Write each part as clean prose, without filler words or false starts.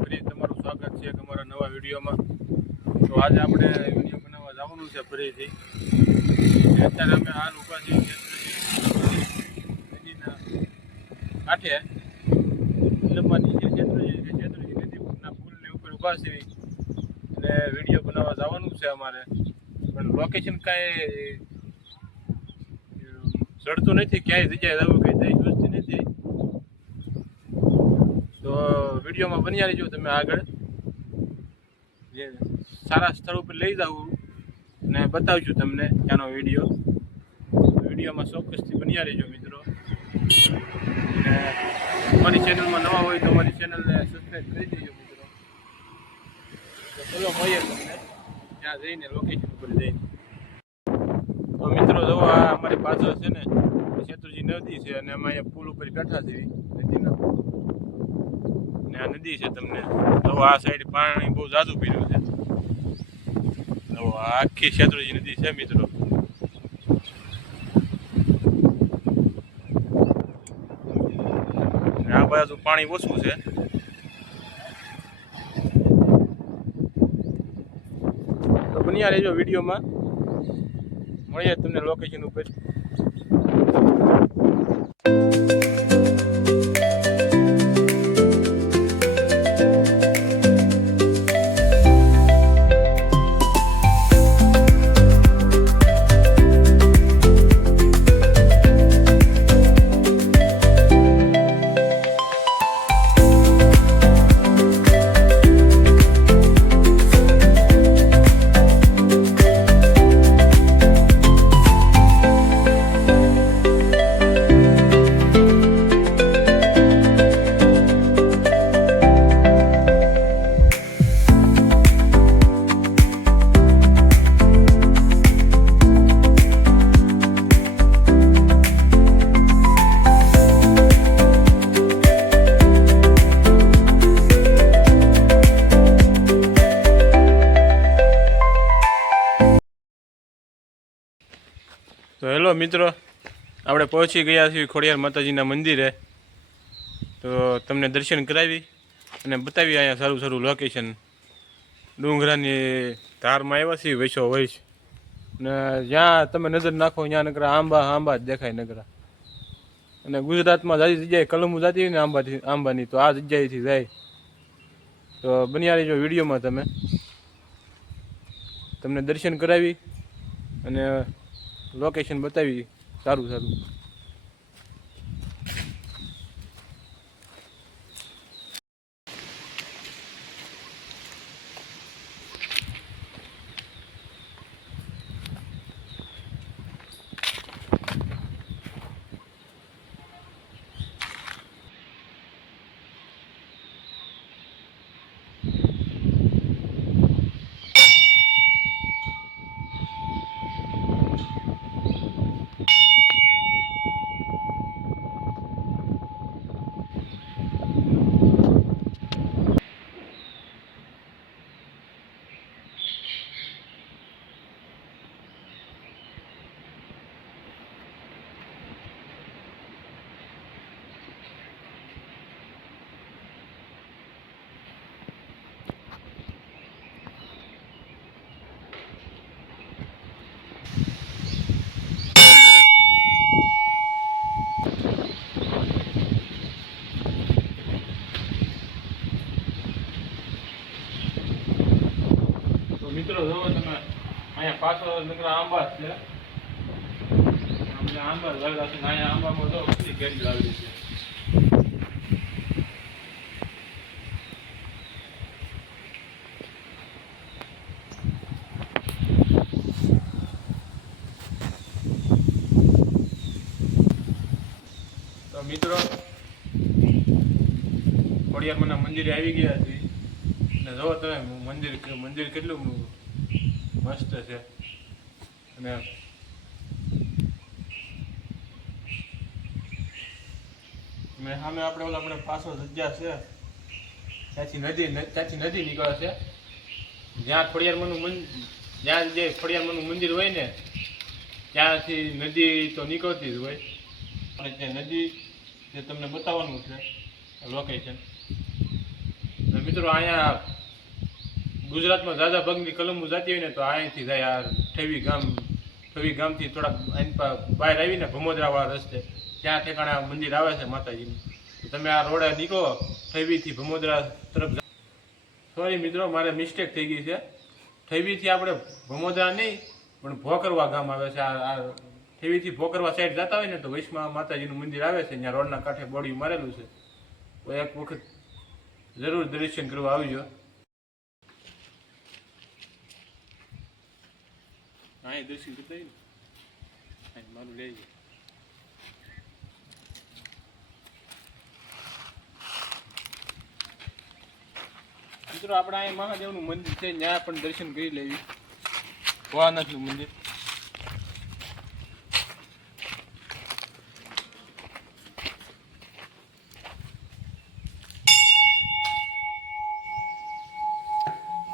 ફરી તમારું સ્વાગત છે અમારા નવા વિડીયોમાં। તો આજે આપણે વિડીયો બનાવવા જવાનું છે ફરીથી। અત્યારે અમે હાલ ઊભા છીએ નદીના કાંઠે, મતલબમાં નીચે શેત્રુંજી નદીના પુલની ઉપર ઊભા છીએ એટલે વિડીયો બનાવવા જવાનું છે અમારે, પણ લોકેશન કાંઈ ચડતું નથી, ક્યાંય જગ્યાએ જવું કંઈ દઈ વસ્તી નથી। તો વિડીયોમાં બન્યા રહેજો તમે આગળ, જે સારા સ્થળ ઉપર લઈ જાઉં અને બતાવશું તમને ત્યાંનો વિડીયોમાં ચોક્કસથી બન્યા રહેજો મિત્રો। અને અમારી ચેનલમાં નવા હોય તો અમારી ચેનલને સબસ્ક્રાઈબ કરી દેજો મિત્રો। તો ચલો મળીએ તમને ત્યાં જઈને લોકેશન ઉપર જઈને। તો મિત્રો જો આ અમારી પાછળ છે ને શેત્રુંજી નદી છે અને અમે અહીંયા પુલ ઉપર બેઠા છીએ નદીના, ને આ નદી છે તમને તો આ સાઈડ પાણી બહુ ઝાઝું પીર્યું છે। તો આ આખી શેત્રુંજી નદી છે મિત્રો। આ બાજુ પાણી ઓછું છે। તો બન્યા રહેજો વિડીયોમાં, મળીએ તમને લોકેશન ઉપર। તો હેલો મિત્રો, આપણે પહોંચી ગયા છીએ ખોડિયાર માતાજીના મંદિરે। તો તમને દર્શન કરાવી અને બતાવી અહીંયા સારું સારું લોકેશન। ડુંગરાની ધારમાં આવ્યા છીએ વૈસો વૈશ, ને જ્યાં તમે નજર નાખો ત્યાં નકરા આંબા જ દેખાય નકરા। અને ગુજરાતમાં જાજી જગ્યાએ કલમો જતી હોય ને આંબાની, તો આ જગ્યાએથી જાય। તો બન્યા રહેજો વિડીયોમાં, તમને દર્શન કરાવી અને લોકેશન બતાવી સારું સારું। મિત્રો જોવો તમે અહીંયા પાછળ નકરા આંબા છે, આંબા લાગેલા છે, અહીંયા આંબામાં તો કેટલી કેરી લાગેલી છે। તો મિત્રો ખોડિયારમાંના મંદિરે આવી ગયા છે ને જો તમે મંદિર કેટલું મસ્ત છે। અને સામે આપણે પાછળ જગ્યા છે, ત્યાંથી નદી નીકળે છે। જ્યાં ખોડિયારમાંનું મંદિર હોય ને ત્યાંથી નદી તો નીકળતી જ હોય, અને ત્યાં નદી જે તમને બતાવવાનું છે લોકેશન। મિત્રો અહીંયા ગુજરાતમાં ઝાઝા ભાગની કલમો જતી હોય ને તો અહીંથી જાય આ ઠવી ગામથી થોડાક બહાર આવીને ભમોદરાવાળા રસ્તે ત્યાં ઠેકાણે આ મંદિર આવે છે માતાજીનું. તો તમે આ રોડે નીકળો ઠવીથી ભમોદરા તરફ. સોરી મિત્રો, મારે મિસ્ટેક થઈ ગઈ છે. ઠવીથી આપણે ભમોદરા નહીં પણ ભોકરવા ગામ આવે છે. આ ઠવીથી ભોકરવા સાઈડ જતા હોય ને તો વૈષ્ણવ માતાજીનું મંદિર આવે છે. ત્યાં રોડના કાંઠે બોડી મારેલું છે. તો એક વખત જરૂર દર્શન કરવા આવજો. હા, દર્શન કરતા મારું લઈ જાય. મિત્રો આપણે અહીંયા મહાદેવનું મંદિર છે, ત્યાં પણ દર્શન કરી લેવી. ભોળાનાથનું મંદિર.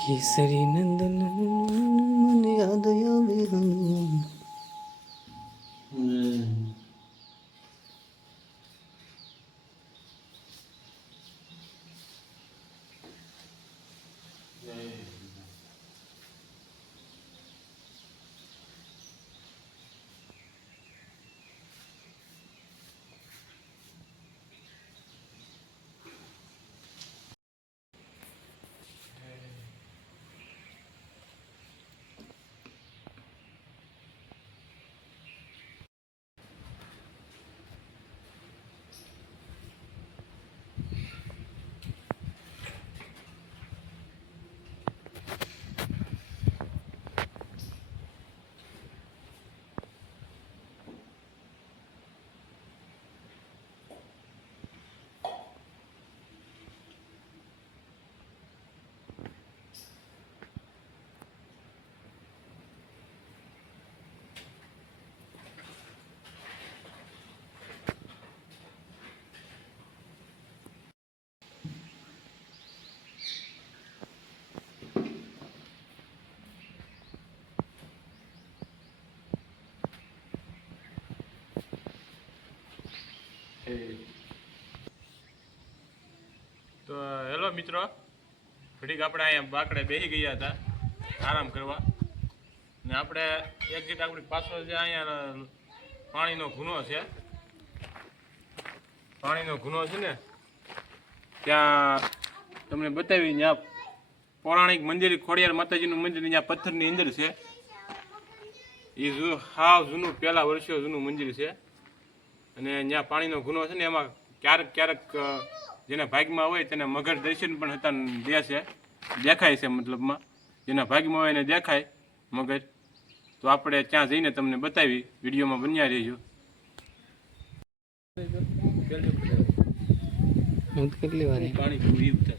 કેસરી નંદન મને યાદ આવે હનુમાન. તો હેલો મિત્રો, ઘડીક આપણે અહીંયા બાકડે બેસી ગયા હતા આરામ કરવા. ને આપણે એક્ઝિટ આપણી પાછળ જે અહીંયા પાણીનો ગુનો છે ને ત્યાં તમને બતાવી. ત્યાં પૌરાણિક મંદિર ખોડિયાર માતાજીનું મંદિર ત્યાં પથ્થરની અંદર છે. એ હાવ જૂનું, પહેલા વર્ષો જૂનું મંદિર છે. અને ત્યાં પાણીનો ગુનો છે ને એમાં ક્યારેક જેના ભાગમાં હોય તેને મગર દર્શન પણ હતા દેખાય છે. મતલબમાં જેના ભાગમાં હોય એને દેખાય મગર. તો આપણે ત્યાં જઈને તમને બતાવી. વિડીયોમાં બન્યા રહેજો. કેટલી વાર પાણી પૂરી ઉતર.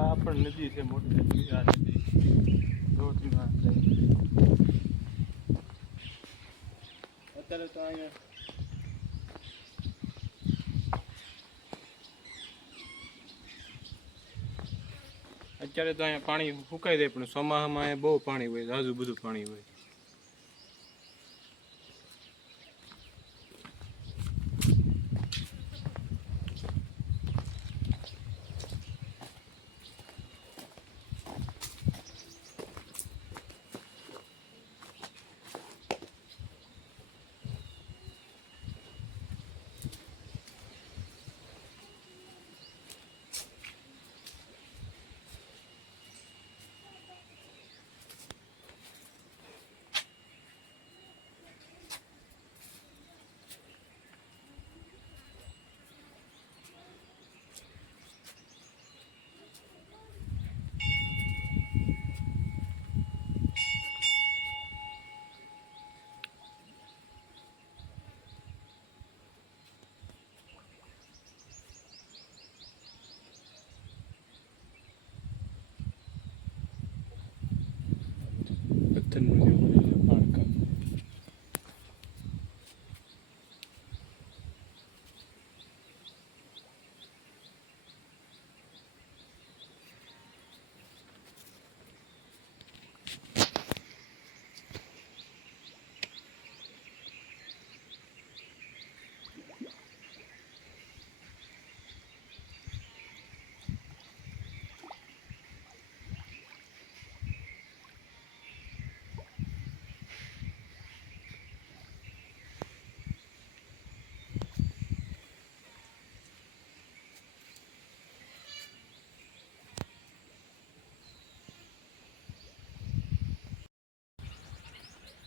આ પણ નદી છે, મોટી નદી. આ નદી અત્યારે તો અહીંયા અત્યારે તો અહીંયા પાણી સુકાઈ જાય, પણ ચોમાસામાં અહીંયા બહુ પાણી હોય, ઝાઝું બધું પાણી હોય. પથ્થરનું જેવું પાણકા.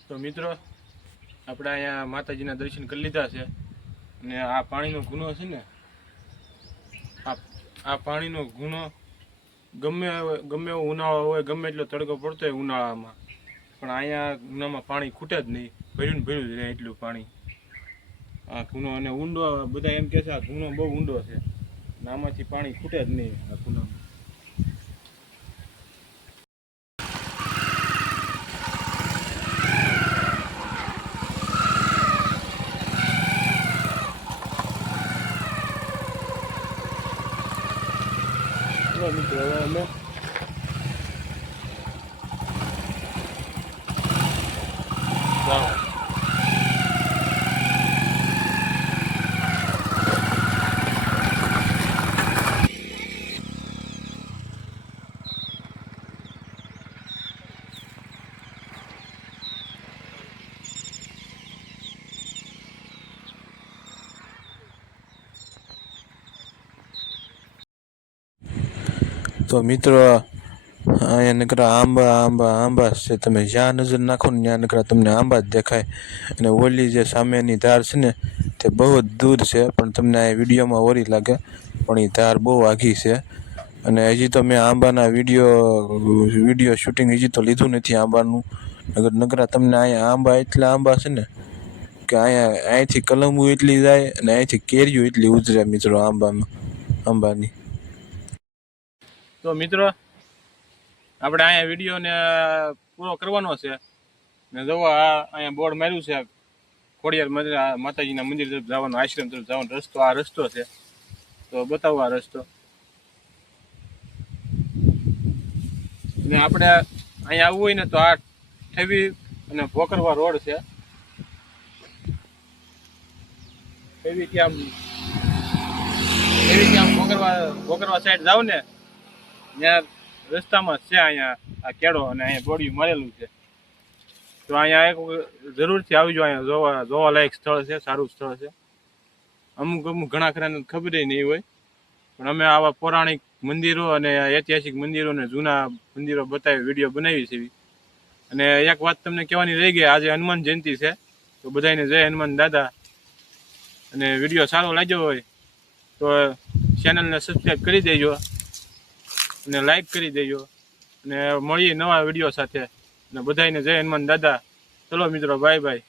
તો મિત્રો આપણે અહીંયા માતાજીના દર્શન કરી લીધા છે, અને આ પાણીનો ગુનો છે ને, આ પાણીનો ગુનો ગમે એવો ઉનાળો હોય, ગમે એટલો તડકો પડતો હોય ઉનાળામાં, પણ અહીંયા ગુનામાં પાણી ખૂટે જ નહીં, ભર્યું ને ભર્યું જ રહે એટલું પાણી. આ ગુનો અને ઊંડો, બધા એમ કહે છે આ ગુનો બહુ ઊંડો છે, અને આમાંથી પાણી ખૂટે જ નહીં આ ગુનામાં. મિત્રો હવે અમે તો મિત્રો અહીંયા નકરા આંબા છે. તમે જ્યાં નજર નાખો ને ત્યાં નકરા તમને આંબા જ દેખાય. અને ઓલી જે સામેની ધાર છે ને તે બહુ જ દૂર છે, પણ તમને આ વિડીયોમાં ઓરી લાગે, પણ એ ધાર બહુ આઘી છે. અને હજી તો મેં આંબાના વિડીયો શૂટિંગ હજી તો લીધું નથી આંબાનું. નકરા તમને અહીંયા એટલા આંબા છે ને કે અહીંથી કલમું એટલી જાય અને અહીંથી કેરીઓ એટલી ઉતરે મિત્રો આંબાની. તો મિત્રો આપણે અહીંયા વિડીયોને પૂરો કરવાનો છે, ને જુઓ અહીંયા બોર્ડ માર્યું છે ખોડિયાર માતાજીના મંદિર તરફ જવાનો, આશ્રમ તરફ જવાનો રસ્તો. આ રસ્તો છે, તો બતાવો આ રસ્તો. ને આપણે અહીંયા આવવું હોય ને તો આ ઠેવી અને ભોકરવા રોડ છે. ઠેવી ક્યાં ભોકરવા સાઈડ જાવ ને ત્યાં રસ્તામાં છે અહીંયા આ કેળો, અને અહીંયા બોડિયું મારેલું છે. તો અહીંયા એક જરૂરથી આવજો, અહીંયા જોવાલાયક સ્થળ છે, સારું સ્થળ છે. અમુક ઘણા ખરાને ખબર નહીં હોય, પણ અમે આવા પૌરાણિક મંદિરો અને ઐતિહાસિક મંદિરો અને જૂના મંદિરો બતાવી વિડીયો બનાવી છે. અને એક વાત તમને કહેવાની રહી ગઈ, આજે હનુમાન જયંતિ છે, તો બધાને જય હનુમાન દાદા. અને વિડીયો સારો લાગ્યો હોય તો ચેનલને સબસ્ક્રાઈબ કરી દેજો અને લાઈક કરી દેજો, અને મળીએ નવા વિડીયો સાથે. અને બધાને જય હનુમાન દાદા. ચલો મિત્રો, બાય બાય.